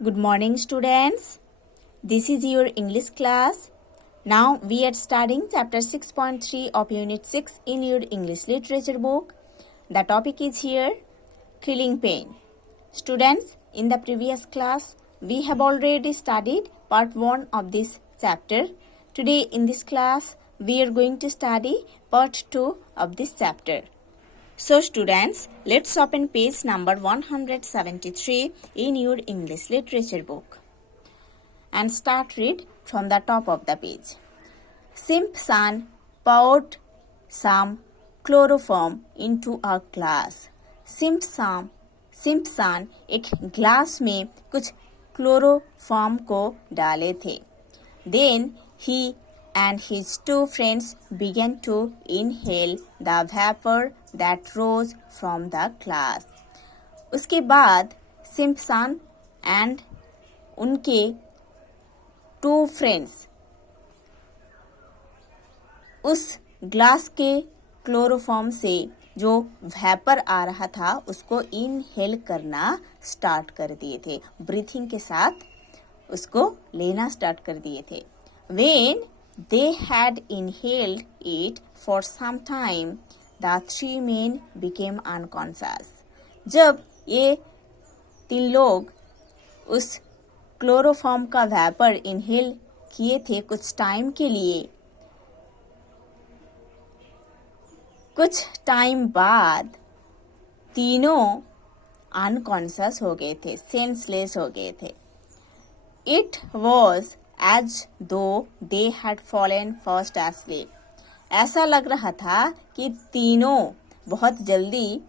Good morning, students. This is your English class. Now we are studying chapter 6.3 of unit 6 in your English literature book. The topic is here, feeling pain. Students, in the previous class, we have already studied part 1 of this chapter. Today in this class, we are going to study part 2 of this chapter. So students, let's open page number 173 in your English literature book and start read from the top of the page. Simpson poured some chloroform into a glass. Simpson एक glass में कुछ chloroform को डाले थे. Then he and his two friends began to inhale the vapor that rose from the glass. उसके बाद Simpson and उनके two friends उस ग्लास के क्लोरोफॉर्म से जो वेपर आ रहा था उसको इनहेल करना स्टार्ट कर दिए थे. ब्रीथिंग के साथ उसको लेना स्टार्ट कर दिए थे. When they had inhaled it for some time, the three men became unconscious. जब ये तीन लोग उस क्लोरोफॉर्म का वेपर इनहेल किए थे कुछ टाइम के लिए, कुछ टाइम बाद तीनों अनकॉन्शियस हो गए थे, सेंसलेस हो गए थे. It was as though they had fallen fast asleep. ऐसा लग रहा था कि तीनों बहुत जल्दी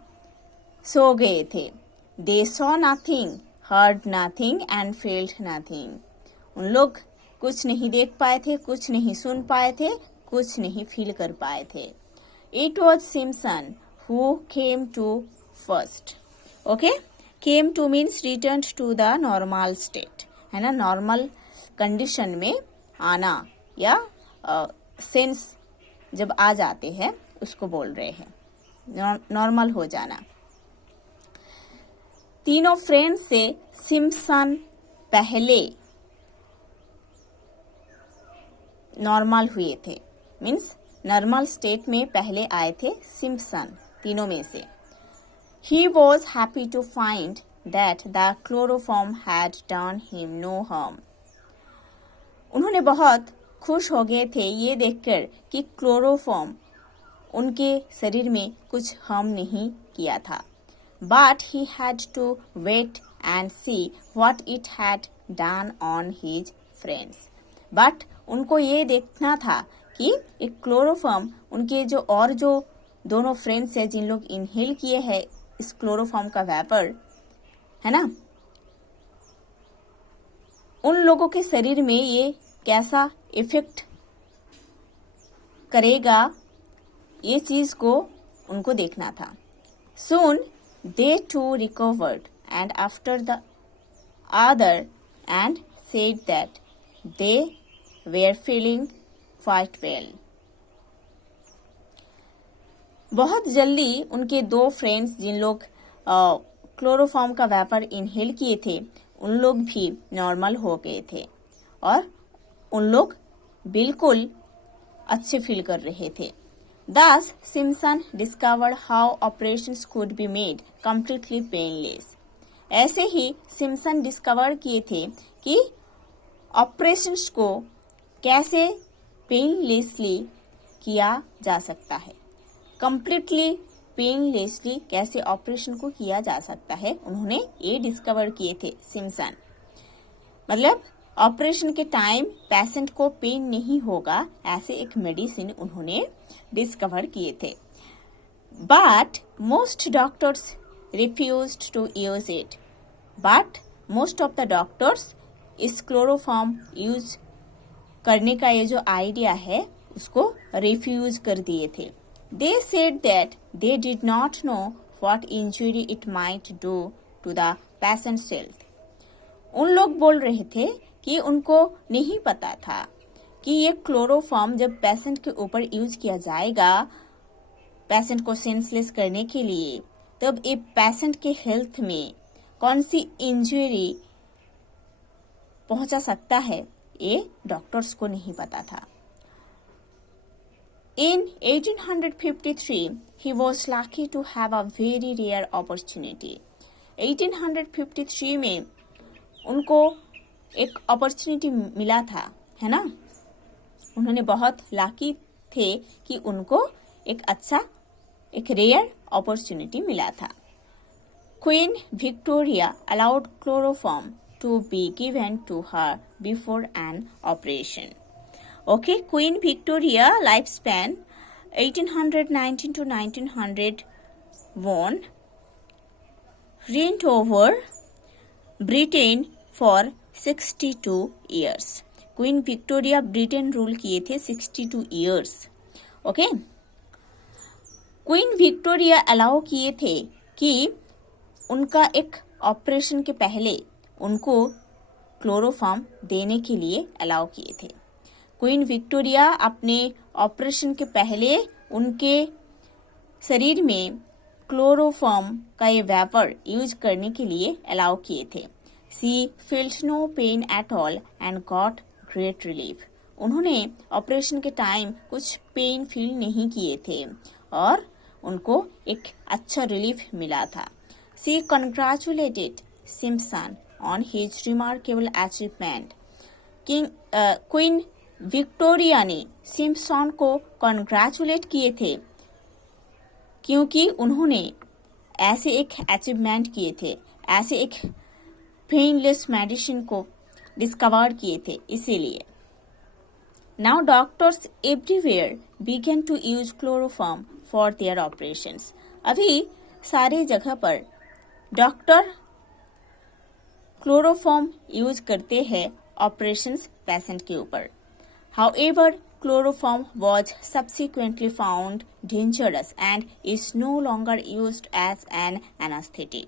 सो गए थे. They saw nothing, heard nothing and felt nothing. उन लोग कुछ नहीं देख पाए थे, कुछ नहीं सुन पाए थे, कुछ नहीं फील कर पाए थे. It was Simpson who came to first. Okay? Came to means returned to the normal state. है ना, नॉर्मल कंडीशन में आना या सेंस जब आ जाते हैं उसको बोल रहे हैं, नॉर्मल हो जाना. तीनों फ्रेंड्स से सिम्पसन पहले नॉर्मल हुए थे, मीन्स नॉर्मल स्टेट में पहले आए थे सिम्पसन तीनों में से. He was happy to find that the chloroform had done him no harm. उन्होंने बहुत खुश हो गए थे ये देखकर कि क्लोरोफॉर्म उनके शरीर में कुछ हार्म नहीं किया था. But he had to wait and see what it had done on his friends. But उनको ये देखना था कि एक क्लोरोफॉर्म उनके जो दोनों फ्रेंड्स हैं जिन लोग इनहेल किए हैं इस क्लोरोफॉर्म का वेपर, है ना, उन लोगों के शरीर में ये कैसा इफेक्ट करेगा, ये चीज को उनको देखना था. Soon they too recovered and after the other and said that they were feeling quite well. बहुत जल्दी उनके दो फ्रेंड्स जिन लोग क्लोरोफॉर्म का वेपर इनहेल किए थे उन लोग भी नॉर्मल हो गए थे और उन लोग बिल्कुल अच्छे फील कर रहे थे. Thus, Simpson discovered how operations could be made completely painless. ऐसे ही सिम्पसन डिस्कवर किए थे कि ऑपरेशंस को कैसे पेनलेसली किया जा सकता है, कंप्लीटली पेनलेसली कैसे ऑपरेशन को किया जा सकता है. उन्होंने ये डिस्कवर किए थे सिम्पसन. मतलब ऑपरेशन के टाइम पेशेंट को पेन नहीं होगा, ऐसे एक मेडिसिन उन्होंने डिस्कवर किए थे. But most doctors refused to use it. But most of the doctors इस क्लोरोफॉर्म यूज करने का ये जो आइडिया है उसको रिफ्यूज कर दिए थे. They said that they did not know what injury it might do to the patient's health. उन लोग बोल रहे थे कि उनको नहीं पता था कि ये क्लोरोफॉर्म जब पेशेंट के ऊपर यूज किया जाएगा पेशेंट को सेंसलेस करने के लिए, तब ये पेशेंट के हेल्थ में कौन सी इंजरी पहुंचा सकता है, ये डॉक्टर्स को नहीं पता था। In 1853, he was lucky to have a very rare opportunity. 1853 में उनको एक अपॉर्चुनिटी मिला था, है ना। उन्होंने बहुत लाकी थे कि उनको एक रेयर अपॉर्चुनिटी मिला था। Queen Victoria allowed chloroform to be given to her before an operation. Okay, Queen Victoria lifespan 1819 to 1901 reigned over Britain for 62 years. Queen Victoria Britain rule किए थे 62 years. Okay, queen Victoria allow किए थे कि उनका एक operation के पहले उनको क्लोरोफॉर्म देने के लिए अलाउ किए थे। क्वीन विक्टोरिया अपने ऑपरेशन के पहले उनके शरीर में क्लोरोफॉर्म का ये वेपर यूज करने के लिए अलाउ किए थे। She felt no pain at all and got great relief. उन्होंने ऑपरेशन के टाइम कुछ पेन फील नहीं किए थे और उनको एक अच्छा रिलीफ मिला था। She congratulated Simpson on his remarkable achievement. Queen Victoria ने सिम्पसन को कंग्रेचुलेट किए थे क्योंकि उन्होंने ऐसे एक अचीवमेंट किए थे, ऐसे एक पेनलेस मेडिसिन को डिस्कवर किए थे, इसीलिए। Now doctors everywhere began to use chloroform for their operations. अभी सारी जगह पर डॉक्टर क्लोरोफॉर्म यूज करते हैं ऑपरेशंस पेशेंट के ऊपर। However, chloroform was subsequently found dangerous and is no longer used as an anesthetic.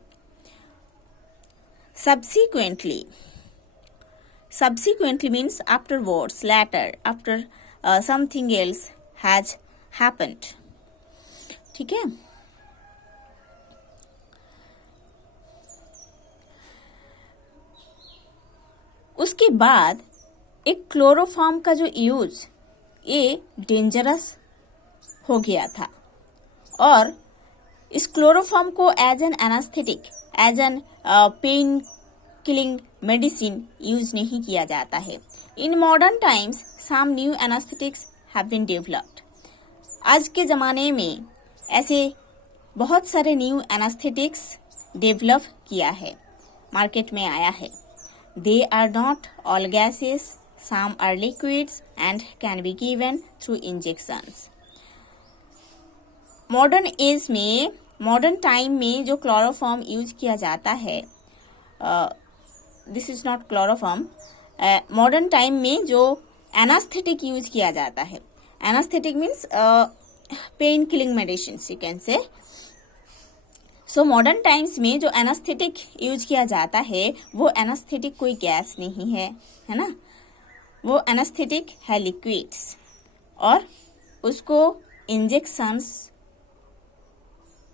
Subsequently means afterwards, later, after something else has happened. ठीक है। उसके बाद एक क्लोरोफॉर्म का जो यूज ये डेंजरस हो गया था और इस क्लोरोफॉर्म को as an anaesthetic, as an pain killing medicine use नहीं किया जाता है। In modern times some new anaesthetics have been developed. आज के ज़माने में ऐसे बहुत सारे न्यू एनास्थेटिक्स डेवलप किया है, मार्केट में आया है। They are not all gases, some are liquids and can be given through injections. Modern time में जो क्लोरोफॉर्म यूज किया जाता है, this is not chloroform. Modern time में जो एनास्थेटिक यूज किया जाता है, anaesthetic means pain killing medicine you can say. So modern times में जो एनास्थेटिक यूज किया जाता है वो एनास्थेटिक कोई गैस नहीं है ना, वो एनास्थेटिक है लिक्विड्स और उसको इंजेक्शंस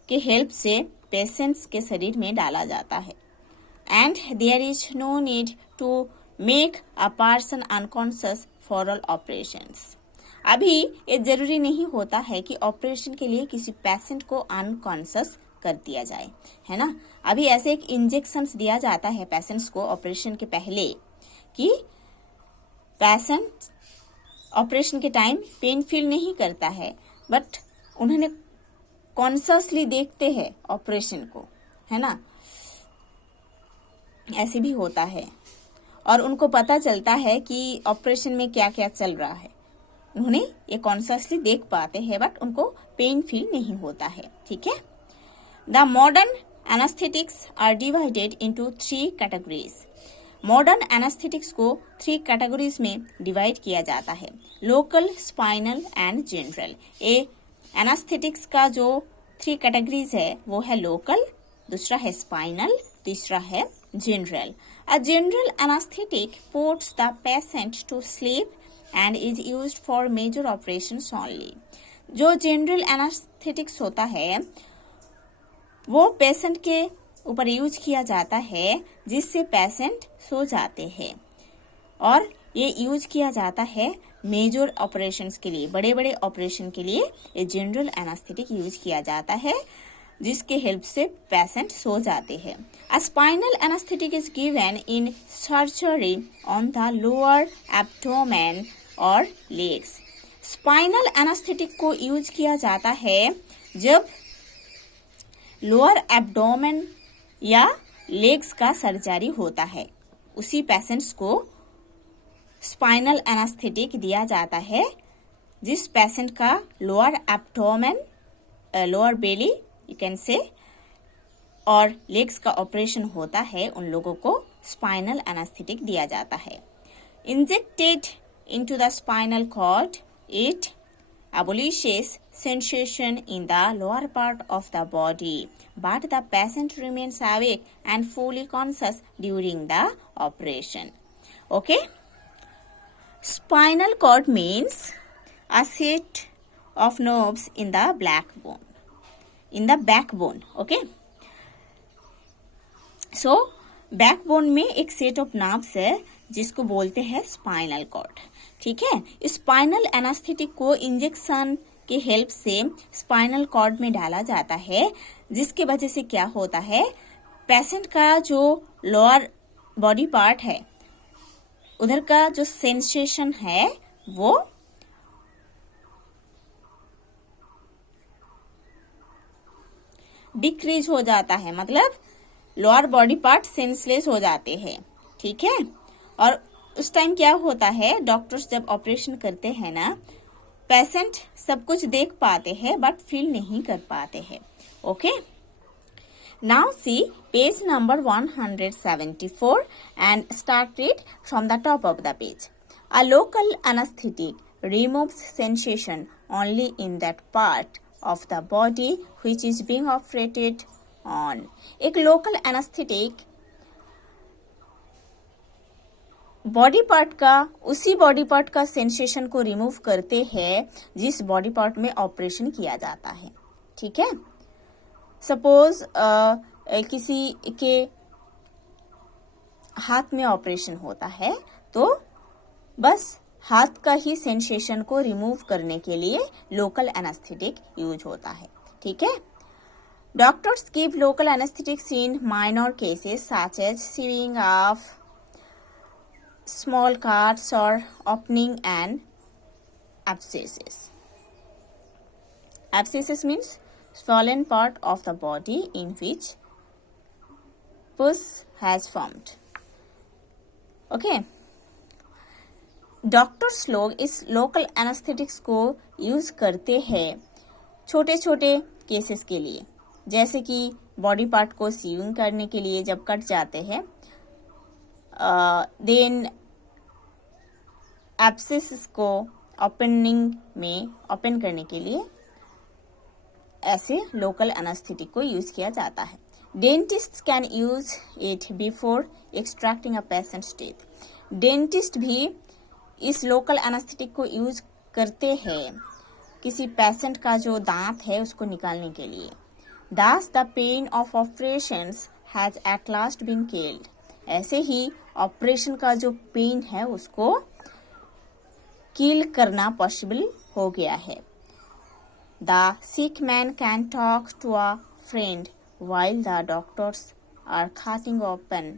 के हेल्प से पेशेंट्स के शरीर में डाला जाता है। And there is no need to make a person unconscious for all operations. अभी ये जरूरी नहीं होता है कि ऑपरेशन के लिए किसी पेशेंट को अनकॉन्शियस कर दिया जाए, है ना। अभी ऐसे एक इंजेक्शंस दिया जाता है पेशेंट्स को ऑपरेशन के पहले कि पेशेंट ऑपरेशन के टाइम पेन फील नहीं करता है, बट उन्होंने कॉन्शियसली देखते हैं ऑपरेशन को, है ना। ऐसे भी होता है और उनको पता चलता है कि ऑपरेशन में क्या क्या चल रहा है। उन्होंने ये कॉन्शियसली देख पाते हैं बट उनको पेन फील नहीं होता है, ठीक है। The modern anaesthetics are divided into 3 categories. Modern anaesthetics को 3 कैटेगरीज में डिवाइड किया जाता है, लोकल, स्पाइनल एंड जनरल। ये एनास्थेटिक्स का जो 3 कैटेगरीज है वो है लोकल, दूसरा है स्पाइनल, तीसरा है general. A general anaesthetic puts the patient to sleep and is used for major operations only. जो जनरल एनास्थेटिक्स होता है वो पेशेंट के ऊपर यूज किया जाता है जिससे पेशेंट सो जाते हैं। और ये यूज किया जाता है मेजर ऑपरेशंस के लिए, बड़े बड़े ऑपरेशन के लिए ये जनरल एनास्थेटिक यूज किया जाता है, जिसके हेल्प से पेशेंट सो जाते हैं। अ spinal anaesthetic is given in surgery on the lower abdomen और लेग्स। स्पाइनल एनास्थेटिक को यूज किया जाता है जब लोअर एब्डोमेन या लेग्स का सर्जरी होता है, उसी पेशेंट्स को स्पाइनल एनास्थेटिक दिया जाता है। जिस पेशेंट का lower abdomen, lower Bailey you can से, और लेग्स का ऑपरेशन होता है, उन लोगों को स्पाइनल एनास्थेटिक दिया जाता है। Injected into the spinal cord, it abolishes sensation in the lower part of the body, but the patient remains awake and fully conscious during the operation. Okay? Spinal cord means a set of nerves in the backbone. Okay? So, backbone में एक set of nerves है जिसको बोलते हैं spinal cord. ठीक है, spinal anaesthetic को injection के हेल्प से स्पाइनल कॉर्ड में डाला जाता है, जिसके वजह से क्या होता है, पेशेंट का जो लोअर बॉडी पार्ट है उधर का जो सेंसेशन है वो डिक्रीज हो जाता है, मतलब लोअर बॉडी पार्ट सेंसलेस हो जाते हैं। ठीक है, और उस टाइम क्या होता है, डॉक्टर्स जब ऑपरेशन करते हैं ना, पेशेंट सब कुछ देख पाते हैं बट फील नहीं कर पाते हैं। Okay, now see page number 174 and start read from the top of the page. A local anaesthetic removes sensation only in that part of the body which is being operated on. एक local anaesthetic body part का, उसी body part का sensation को remove करते हैं जिस body part में operation किया जाता है। ठीक है, सपोज किसी के हाथ में ऑपरेशन होता है तो बस हाथ का ही सेंसेशन को रिमूव करने के लिए लोकल एनास्थेटिक यूज होता है। ठीक है, doctors give local anaesthetics in minor cases such as sewing of small cuts or opening and abscesses. Abscesses means swollen part of the body in which pus has formed. Okay. Doctors लोग इस local anaesthetics को use करते हैं छोटे छोटे cases के लिए, जैसे कि बॉडी पार्ट को सीविंग करने के लिए जब कट जाते हैं, देन एब्सेसिस को ओपनिंग में ओपन करने के लिए ऐसे लोकल एनास्थेटिक को यूज किया जाता है। Dentist can use it before extracting a patients teeth. Dentist भी इस लोकल एनास्थेटिक को यूज करते हैं किसी पेशेंट का जो दांत है उसको निकालने के लिए। Thus the pain of operations has at last been killed. ऐसे ही ऑपरेशन का जो पेन है उसको किल करना पॉसिबल हो गया है। The sick man can talk to a friend while the doctors are cutting open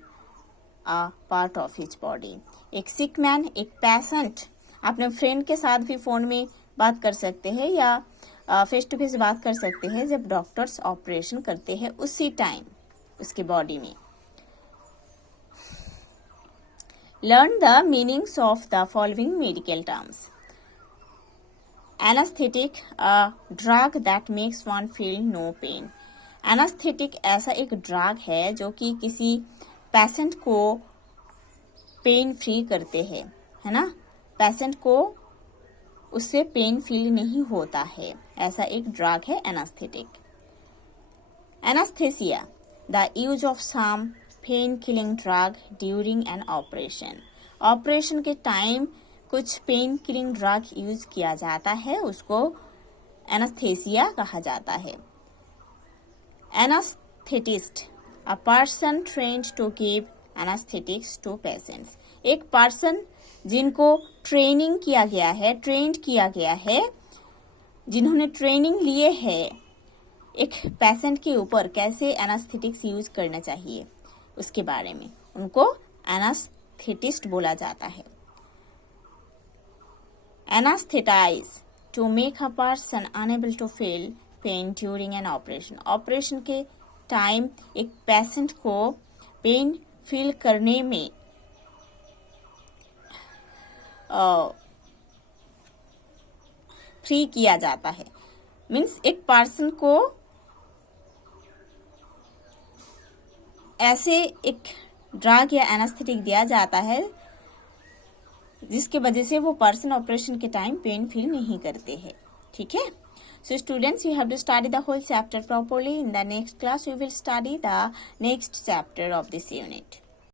a part of his body. एक sick man, एक पेशेंट अपने फ्रेंड के साथ भी फोन में बात कर सकते हैं या फेस टू फेस बात कर सकते हैं जब डॉक्टर्स ऑपरेशन करते हैं उसी टाइम उसके बॉडी में। Learn the meanings of the following medical terms. Anesthetic, a drug that makes one feel no pain. Anesthetic ऐसा एक ड्रग है जो कि किसी पेशेंट को पेन फ्री करते हैं, है ना, पेशेंट को उससे पेन फील नहीं होता है, ऐसा एक ड्रग है anaesthetic. Anaesthesia, the use of some pain killing drug during an operation. Operation के टाइम कुछ पेन किलिंग ड्रग यूज किया जाता है, उसको एनास्थेसिया कहा जाता है। Anaesthetist, a person trained to give anaesthetics to patients. एक पर्सन जिनको ट्रेनिंग किया गया है, ट्रेंड किया गया है, जिन्होंने ट्रेनिंग लिए है एक पेशेंट के ऊपर कैसे एनास्थेटिक्स यूज करना चाहिए उसके बारे में, उनको एनास्थेटिस्ट बोला जाता है। Anaesthetise to make a person unable to feel pain during an operation. Operation के टाइम एक पेशेंट को पेन फील करने में फ्री किया जाता है। मीन्स एक पर्सन को ऐसे एक ड्रग या एनास्थेटिक दिया जाता है जिसके वजह से वो पर्सन ऑपरेशन के टाइम पेन फील नहीं करते हैं। ठीक है। So students, you have to study the whole chapter properly. In the next class, we will study the next chapter of this unit.